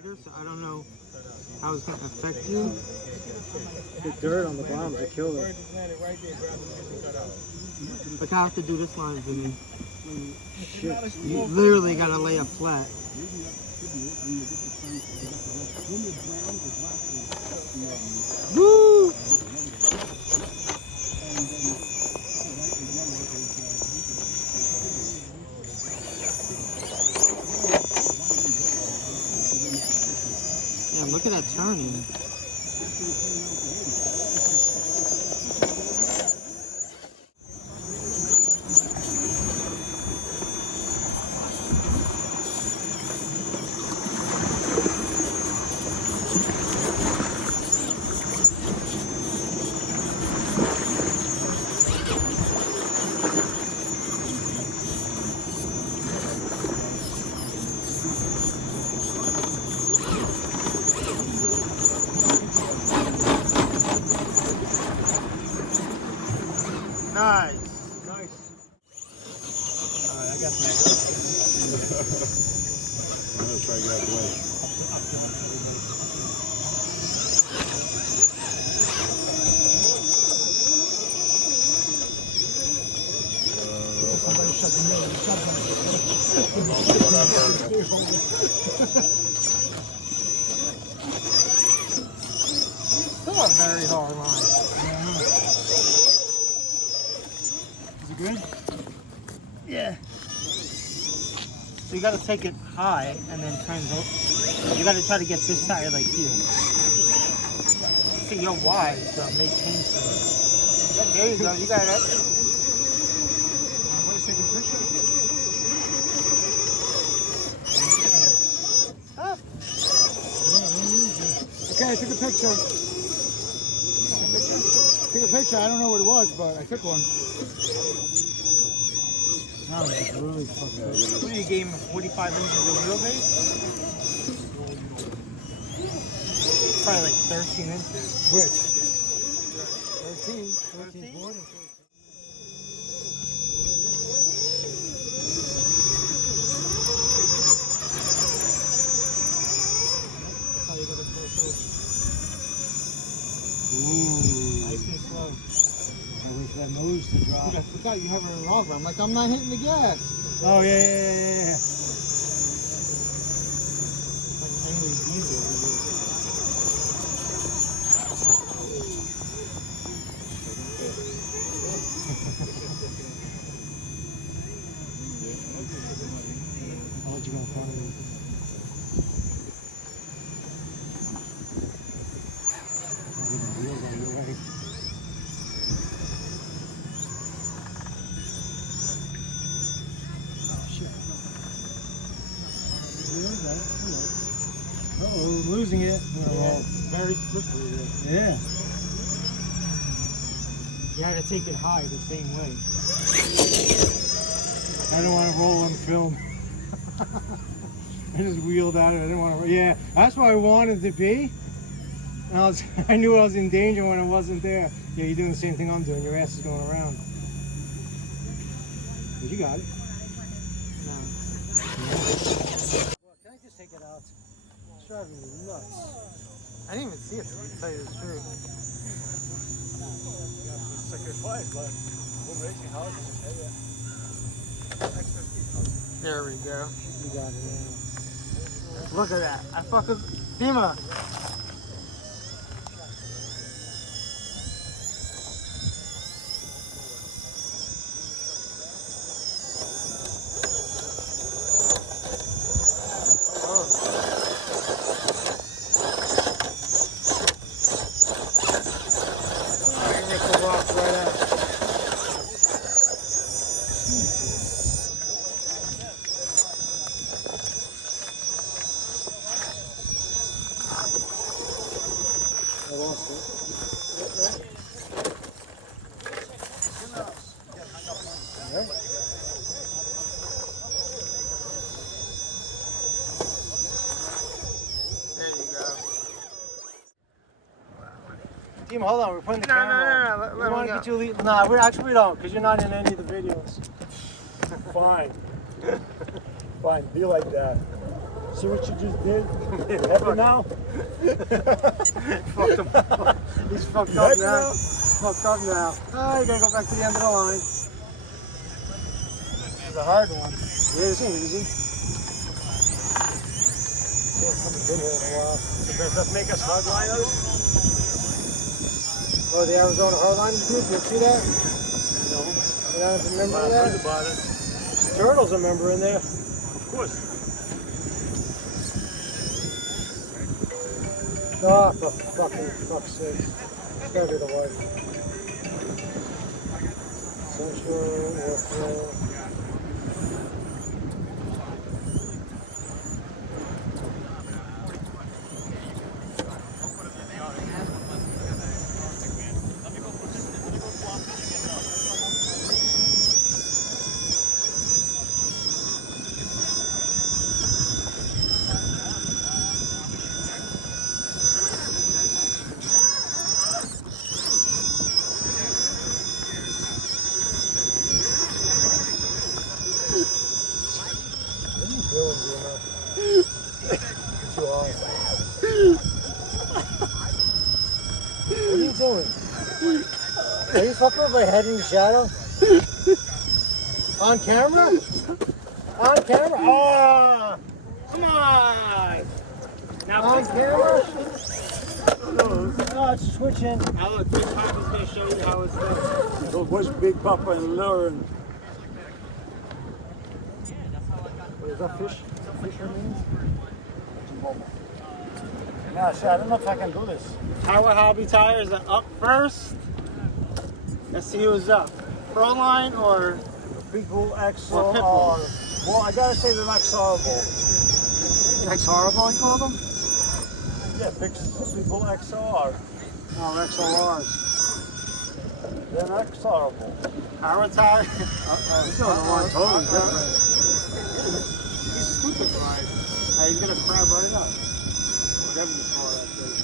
lighter, so I don't know how it's gonna affect you. The dirt on the bottom to kill it. Like I have to do this line for me. Shit. You literally gotta lay it flat. Woo! Yeah, look at that turning. Nice. Nice. Alright, I got next. I'm gonna try to get out the way. Still a very hard line. Is it good? Yeah. So you gotta take it high and then turn it. You gotta try to get this side like here. See, you're wide, so it makes sense. There you go, you got it. Stop. Okay, I took a picture. Took a picture. I don't know what it was, but I took one. That was just really fucking good. What, you gave him 45 inches of wheelbase? Probably like 13 inches. Which? 13 more than 13. That's how you gotta pull it. Ooh. Nice and slow. I wish that nose to drop. Dude, I forgot you have a revolver. I'm like, I'm not hitting the gas. Oh, yeah. Like Henry Diesel over here. I'll let you go in front of me. Wheels on your way. Uh-oh, losing it. Yeah, it's very slippery. Yeah. You had to take it high the same way. I don't want to roll on film. I just wheeled out. I didn't want to. Yeah, that's what I wanted to be. And I knew I was in danger when I wasn't there. Yeah, you're doing the same thing I'm doing. Your ass is going around. But you got it. No. Can I just take it out? It's driving me nuts. I didn't even see it, to tell you the truth. There we go. You got it. Look at that. I fucking... Dima! I lost it. Right. There you go. Team, hold on. We're putting the camera on. No. We Let want me to go. get you a Nah, we actually don't, because you're not in any of the videos. Fine. Fine, be like that. See what you just did? Happy now? Fucked him up. He's fucked up now. Fucked up now. Oh, you gotta go back to the end of the line. It's a hard one. Yeah, this ain't easy. Haven't been here in a while. So does that make us hardliners? Oh, the Arizona hardliners group, you see that? No. You don't remember that? I heard about it. Turtle's a member in there. Of course. Oh, for fuck's sake. It's gotta be the wife. Central, airflow. What are you doing? Are you fucking with my head in the shadow? On camera? On camera? Oh! Come on! Now On camera? Oh, it's switching. Now look, Big Papa's going to show you how it's done. So where's Big Papa and learn? Is that fish? Is that fish remains? Nah, see, I don't know if I can do this. Powerhobby tires are up first. Let's see who's up. Proline or Big Bull XR. Or Pitbull. Well, I gotta say they're not horrible. That's horrible, I call them? Yeah, Big Bull XR. Oh, XLRs. They're not horrible. Power tire. This is one totally different. He's stupid, right? He's going to crab right up. Whatever you call that thing.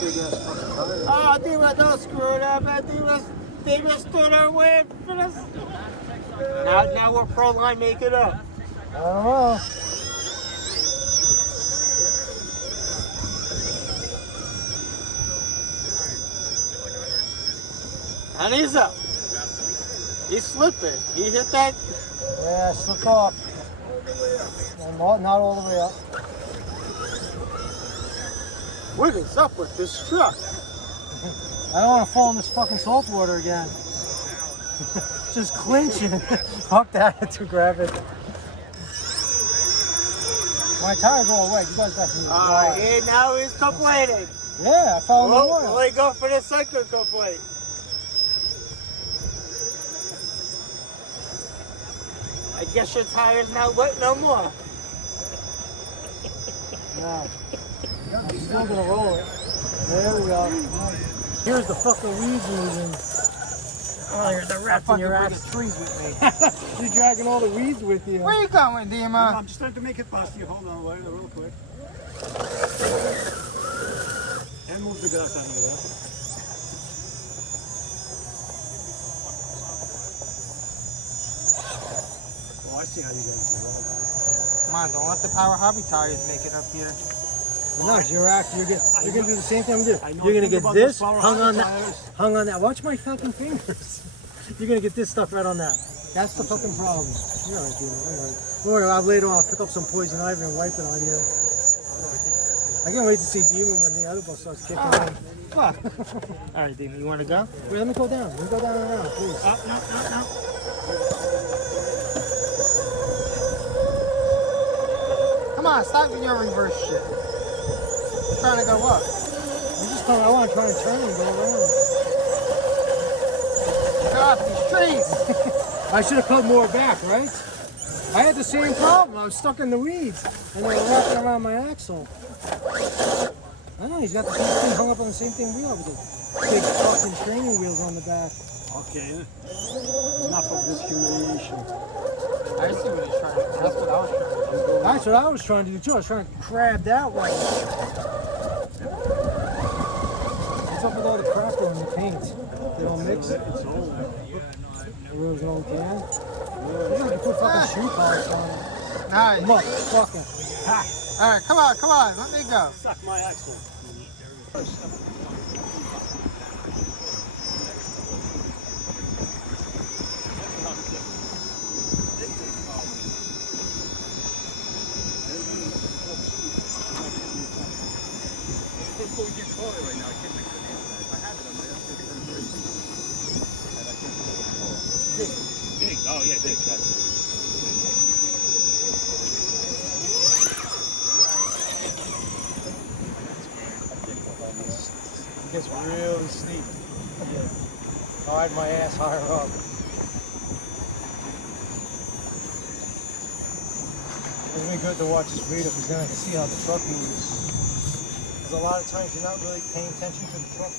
Big ass fucking tire. Oh, Dima, don't screw it up. Dima stood our way for us. Now we're Proline, make it up. I don't know. And he's up. He's slipping. He hit that. Yeah, slipped off. Not all the way up. What is up with this truck? I don't want to fall in this fucking salt water again. Just clinching. Fuck that, I had to grab it. My tire's all wet. You guys got to move. Now he's complaining. Yeah, I fell in the Well, water. let go for the second complaint. I guess your tire's not wet no more. No. I'm still gonna roll it. There we go. Here's the fucking weeds moving. Oh, you're the rat in your ass. Trees with me. You're dragging all the weeds with you. Where you going, Dima? I'm just trying to make it past you. Hold on, wait real quick. And move the grass out of there. Oh, I see how you're going to do that. Come on, don't let the Powerhobby tires make it up here. No, you're gonna do the same thing I'm doing. I know You're gonna nothing get about this those power hung on tires. that, hung on that. Watch my fucking fingers. You're gonna get this stuff right on that. That's the fucking problem. You're all right, dude. All right. Don't worry, later on I'll pick up some poison ivy and wipe it on you. I can't wait to see Demon when the other bus starts kicking in. Fuck. All right, Dima, you want to go? Wait, let me go down. Let me go down and around, please. No. Come on, stop with your reverse shit. I'm trying to go up. I'm just telling you, I want to try and turn and go around. Get off these trees. I should have come more back, right? I had the same problem. I was stuck in the weeds and they were wrapping around my axle. I know, he's got the same thing hung up on the same thing we have with the big fucking training wheels on the back. Okay. Enough of this humiliation. I see what he's trying to do. That's what I was trying to do. That's what I was trying to do too. I was trying to crab that way. What's up with all the crap in the paint? They don't mix it? It's old. The wheels are old can? You gotta put fucking shoe polish on it. Nice. Motherfucker. All right, come on, let me go. Suck my axle. Oh yeah, dig. That's it. It gets really steep. I'll ride my ass higher up. It'll be good to watch this video because then I can see how the truck moves. Because a lot of times you're not really paying attention to the truck.